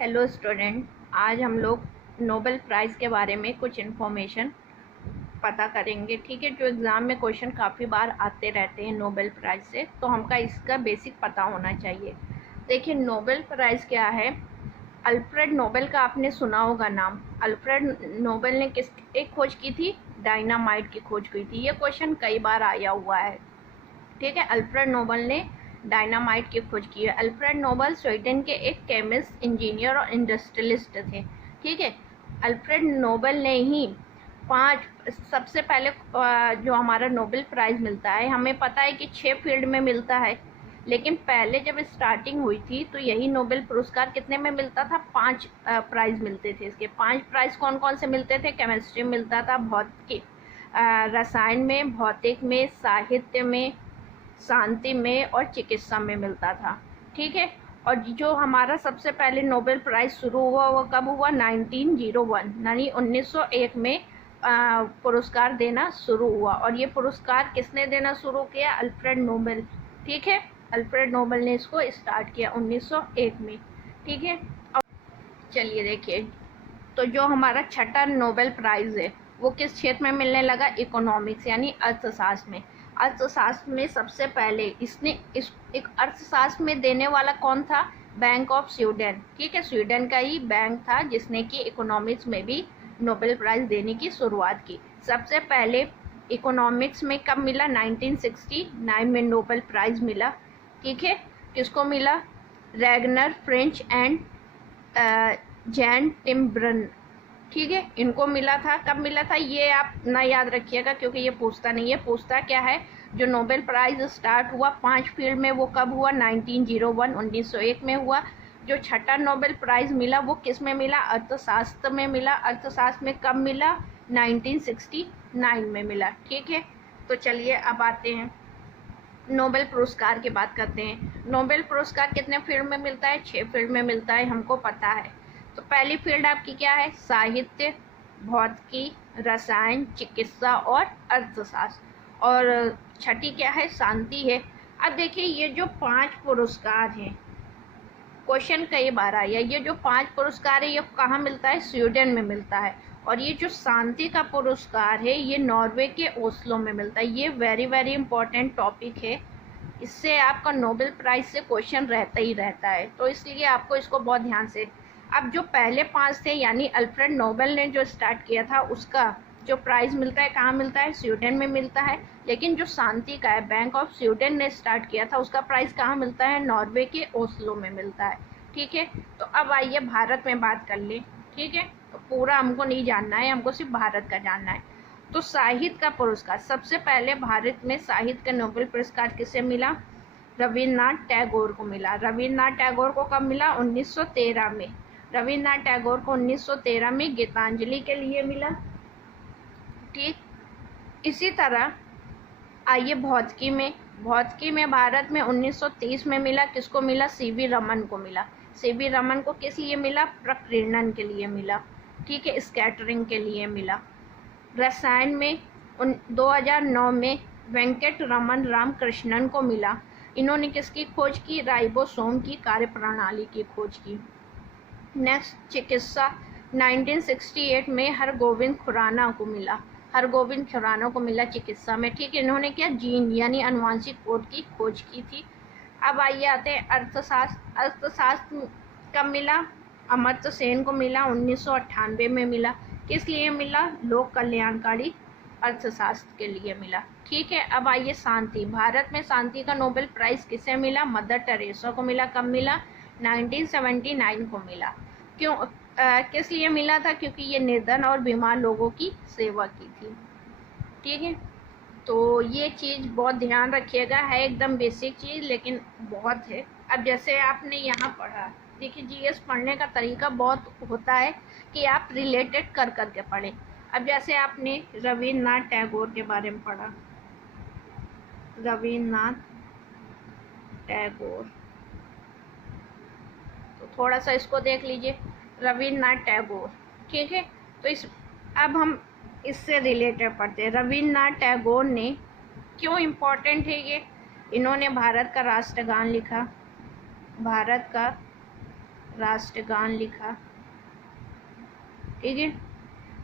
Hello student, आज हम लोग नोबेल प्राइज़ के बारे में कुछ इन्फॉर्मेशन पता करेंगे। ठीक है, जो एग्ज़ाम में क्वेश्चन काफ़ी बार आते रहते हैं नोबेल प्राइज़ से, तो हमका इसका बेसिक पता होना चाहिए। देखिए, नोबेल प्राइज़ क्या है। अल्फ्रेड नोबेल का आपने सुना होगा नाम। अल्फ्रेड नोबेल ने किस एक खोज की थी? डायनामाइट की खोज की थी। ये क्वेश्चन कई बार आया हुआ है। ठीक है, अल्फ्रेड नोबेल ने डायनामाइट की खोज की है। अल्फ्रेड नोबेल स्वीडन के एक केमिस्ट, इंजीनियर और इंडस्ट्रियलिस्ट थे। ठीक है, अल्फ्रेड नोबेल ने ही सबसे पहले जो हमारा नोबेल प्राइज़ मिलता है, हमें पता है कि 6 फील्ड में मिलता है, लेकिन पहले जब स्टार्टिंग हुई थी तो यही नोबेल पुरस्कार कितने में मिलता था? 5 प्राइज़ मिलते थे। इसके 5 प्राइज़ कौन कौन से मिलते थे? केमिस्ट्री में मिलता था, भौतिकी, रसायन में, भौतिक में, साहित्य में, शांति में और चिकित्सा में मिलता था। ठीक है, और जो हमारा सबसे पहले नोबेल प्राइज़ शुरू हुआ वो कब हुआ? 1901 यानी 1901 में पुरस्कार देना शुरू हुआ। और ये पुरस्कार किसने देना शुरू किया? Alfred Nobel. ठीक है, अल्फ्रेड नोबेल ने इसको स्टार्ट किया 1901 में। ठीक है, अब चलिए देखिए, तो जो हमारा छठा नोबेल प्राइज़ है वो किस क्षेत्र में मिलने लगा? इकोनॉमिक्स यानी अर्थशास्त्र में। अर्थशास्त्र में सबसे पहले एक अर्थशास्त्र में देने वाला कौन था? Bank of Sweden. ठीक है, स्वीडन का ही बैंक था जिसने कि इकोनॉमिक्स में भी नोबेल प्राइज़ देने की शुरुआत की। सबसे पहले इकोनॉमिक्स में कब मिला? 1969 में नोबेल प्राइज़ मिला। ठीक है, किसको मिला? Ragnar Frisch and Jan Tinbergen. ठीक है, इनको मिला था। कब मिला था ये आप ना याद रखिएगा, क्योंकि ये पूछता नहीं है। पूछता क्या है, जो नोबेल प्राइज़ स्टार्ट हुआ 5 फील्ड में वो कब हुआ? 1901 1901 में हुआ। जो छठा नोबेल प्राइज़ मिला वो किस में मिला? अर्थशास्त्र में मिला। अर्थशास्त्र में कब मिला? 1969 में मिला। ठीक है, तो चलिए अब आते हैं नोबेल पुरस्कार की बात करते हैं। नोबेल पुरस्कार कितने फील्ड में मिलता है? 6 फील्ड में मिलता है, हमको पता है। तो पहली फील्ड आपकी क्या है? साहित्य, भौतिकी, रसायन, चिकित्सा और अर्थशास्त्र। और छठी क्या है? शांति है। अब देखिए, ये जो 5 पुरस्कार हैं, क्वेश्चन कई बार आया, ये जो 5 पुरस्कार है ये कहाँ मिलता है? स्वीडन में मिलता है। और ये जो शांति का पुरस्कार है ये नॉर्वे के ओस्लो में मिलता है। ये वेरी वेरी इंपॉर्टेंट टॉपिक है, इससे आपका नोबेल प्राइज़ से क्वेश्चन रहता ही रहता है, तो इसलिए आपको इसको बहुत ध्यान से। अब जो पहले 5 थे यानी अल्फ्रेड नोबेल ने जो स्टार्ट किया था उसका जो प्राइज़ मिलता है कहाँ मिलता है? स्वीडन में मिलता है। लेकिन जो शांति का है, बैंक ऑफ स्वीडन ने स्टार्ट किया था, उसका प्राइज़ कहाँ मिलता है? नॉर्वे के ओस्लो में मिलता है। ठीक है, तो अब आइए भारत में बात कर लें। ठीक है, तो पूरा हमको नहीं जानना है, हमको सिर्फ भारत का जानना है। तो साहित्य का पुरस्कार सबसे पहले भारत में साहित्य का नोबेल पुरस्कार किसे मिला? रविन्द्रनाथ टैगोर को मिला। रविन्द्रनाथ टैगोर को कब मिला? 1913 में। रविन्द्रनाथ टैगोर को 1913 में गीतांजलि के लिए मिला। ठीक, इसी तरह आइए भौतिकी में। भौतिकी में भारत में 1930 में मिला। किसको मिला? सीवी रमन को मिला। सीवी रमन को किस लिए मिला? प्रकीर्णन के लिए मिला। ठीक है, स्कैटरिंग के लिए मिला। रसायन में 2009 में वेंकट रमन रामकृष्णन को मिला। इन्होंने किसकी खोज की? राइबोसोम की कार्यप्रणाली की खोज की। नेक्स्ट चिकित्सा, 1968 में हरगोविंद खुराना को मिला। हरगोविंद खुराना को मिला चिकित्सा में। ठीक है, इन्होंने क्या? जीन यानी अनुवांशिक कोड की खोज की थी। अब आइए आते हैं अर्थशास्त्र। अर्थशास्त्र कब मिला? अमर्त्य सेन को मिला। 1998 में मिला। किस लिए मिला? लोक कल्याणकारी अर्थशास्त्र के लिए मिला। ठीक है, अब आइए शांति। भारत में शांति का नोबेल प्राइज़ किसे मिला? मदर टेरेसा को मिला। कब मिला? 1979 को मिला। क्यों किस लिए मिला था? क्योंकि ये निर्धन और बीमार लोगों की सेवा की थी। ठीक है, तो ये चीज़ बहुत ध्यान रखिएगा, है एकदम बेसिक चीज़ लेकिन बहुत है। अब जैसे आपने यहाँ पढ़ा, देखिए जीएस पढ़ने का तरीका बहुत होता है कि आप रिलेटेड कर करके पढ़ें। अब जैसे आपने रविन्द्रनाथ टैगोर के बारे में पढ़ा, रविन्द्रनाथ टैगोर, तो थोड़ा सा इसको देख लीजिए, रविन्द्रनाथ टैगोर। ठीक है, तो अब हम इससे रिलेटेड पढ़ते हैं। रविन्द्रनाथ टैगोर ने क्यों इम्पोर्टेंट है ये? इन्होंने भारत का राष्ट्रगान लिखा। भारत का राष्ट्रगान लिखा, ठीक है,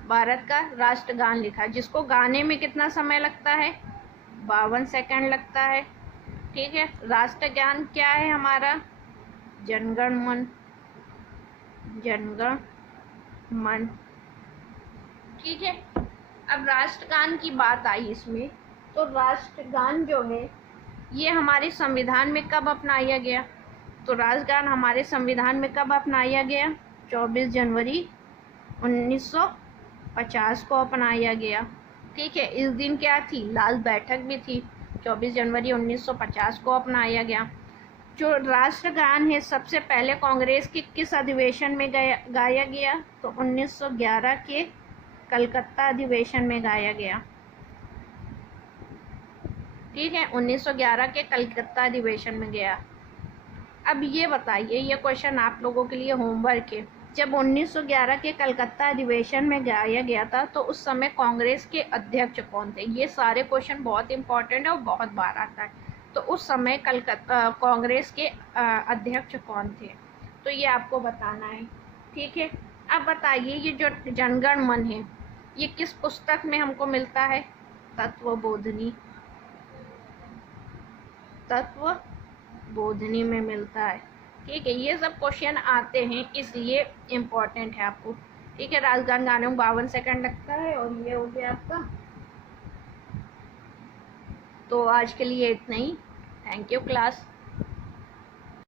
भारत का राष्ट्रगान लिखा, जिसको गाने में कितना समय लगता है, 52 सेकंड लगता है, ठीक है। राष्ट्रगान क्या है हमारा, जनगण मन, जनगण मन, ठीक है। अब राष्ट्रगान की बात आई इसमें, तो राष्ट्रगान जो है ये हमारे संविधान में कब अपनाया गया, तो राष्ट्रगान हमारे संविधान में कब अपनाया गया, 24 जनवरी 1950 को अपनाया गया, ठीक है। इस दिन क्या थी, लाल बैठक भी थी, 24 जनवरी 1950 को अपनाया गया। जो राष्ट्रगान है सबसे पहले कांग्रेस के किस अधिवेशन में गाया गया, तो 1911 के कलकत्ता अधिवेशन में गाया गया, ठीक है, 1911 के कलकत्ता अधिवेशन में गया। अब ये बताइए, ये क्वेश्चन आप लोगों के लिए होमवर्क है, जब 1911 के कलकत्ता अधिवेशन में गाया गया था तो उस समय कांग्रेस के अध्यक्ष कौन थे। ये सारे क्वेश्चन बहुत इंपॉर्टेंट है और बहुत बार आता है। तो उस समय कलकत्ता कांग्रेस के अध्यक्ष कौन थे, तो ये आपको बताना है, ठीक है। अब बताइए, ये जो जनगण मन है ये किस पुस्तक में हमको मिलता है, तत्वबोधिनी, तत्वबोधिनी में मिलता है, ठीक है। ये सब क्वेश्चन आते हैं इसलिए इम्पोर्टेंट है आपको, ठीक है। राष्ट्रगान गाने में 52 सेकंड लगता है और ये हो गया आपका। तो आज के लिए इतना ही, थैंक यू क्लास।